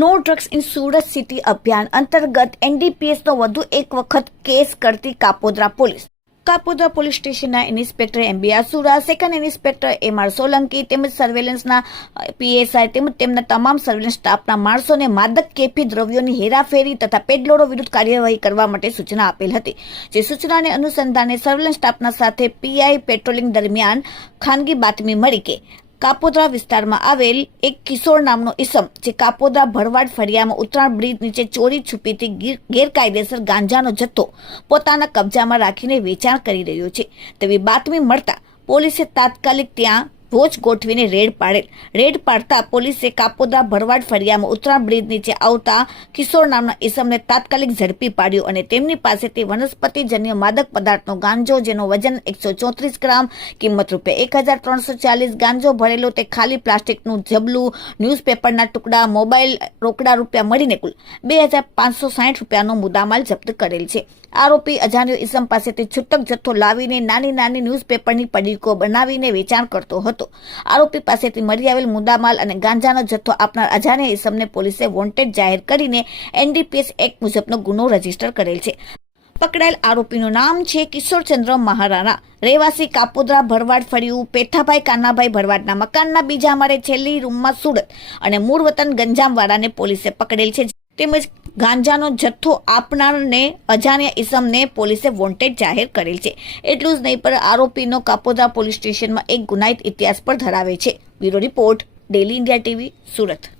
No drugs in Surat city અભિયાન અંતર્ગત એનડીપીએસનો વધુ એક વખત કેસ કરતી કાપોદ્રા પોલીસ. કાપોદ્રા પોલીસ સ્ટેશનના inspector MB Asura, second inspector MR Solanki તેમજ સર્વેલન્સના પીએસઆઈ તેમજ તેમના તમામ સર્વેલન્સ સ્ટાફના માણસોને માદક કેફી દ્રવ્યોની હેરાફેરી તથા પેડલોરો વિરુદ્ધ કાર્યવાહી કરવા માટે સૂચના આપેલ હતી. જે સૂચનાને અનુસંધાને સર્વેલન્સ સ્ટાફના સાથે પીઆઈ પેટ્રોલિંગ દરમિયાન ખાનગી બાતમી મળી કે કાપોદ્રા વિસ્તારમાં આવેલ એક કિશોર નામનો ઈસમ જે કાપોદ્રા ભરવાડ ફળિયામાં ઉત્તરાયણ બ્રિજ નીચે ચોરી છુપીથી ગેરકાયદેસર ગાંજાનો જથ્થો પોતાના કબજામાં રાખીને વેચાણ કરી રહ્યો છે તેવી બાતમી મળતા પોલીસે તાત્કાલિક ત્યાં વોચ ગોઠવીને રેડ પાડતા પોલીસે કાપોદ્રા ભરવાડ ફળિયામાં ઉત્તરાયણ બ્રિજ નીચે આવતા કિશોર નામના ઈસમને તાત્કાલિક ઝડપી પાડ્યો અને તેમની પાસેથી વનસ્પતિજન્ય માદક પદાર્થનો ગાંજો જેનો વજન 134 ગ્રામ, કિંમત ₹1340 ગાંજો ભરેલો તે ખાલી પ્લાસ્ટિકનું જબલું, ન્યૂઝપેપરના ટુકડા, મોબાઈલ, રોકડા રૂપિયા મળીને કુલ ₹2560નો મુદ્દામાલ જપ્ત કરેલ છે. આરોપી અજાણ્યો ઈસમ પાસેથી છૂટક જથ્થો લાવીને નાની ન્યૂઝપેપરની પડીકો બનાવીને વેચાણ કરતો હતો. આરોપી પાસેથી મળી આવેલ મુદ્દામાલ અને ગાંજાનો જથ્થો આપનાર અજાણ્યા ઈસમને પોલીસે વોન્ટેડ જાહેર કરીને એનડીપીએસ એક્ટ મુજબનો ગુનો રજીસ્ટર કરેલ છે. પકડાયેલ આરોપીનું નામ છે કિશોરચંદ્ર મહારાણા, રહેવાસી કાપોદ્રા ભરવાડ ફળિયું, પેઠાભાઈ કાનાભાઈ ભરવાડના મકાનના બીજા માળે છેલ્લી રૂમમાં સુરત અને મૂળ વતન ગંજામવાડાને પોલીસે પકડેલ છે. તેમજ ગાંજાનો જથ્થો આપનારને અજાણ્યા ઈસમને પોલીસે વોન્ટેડ જાહેર કરેલ છે. એટલું જ નહીં પણ આરોપીનો કાપોદ્રા પોલીસ સ્ટેશનમાં એક ગુનાહિત ઇતિહાસ પણ ધરાવે છે. Bureau report, daily India TV, Surat.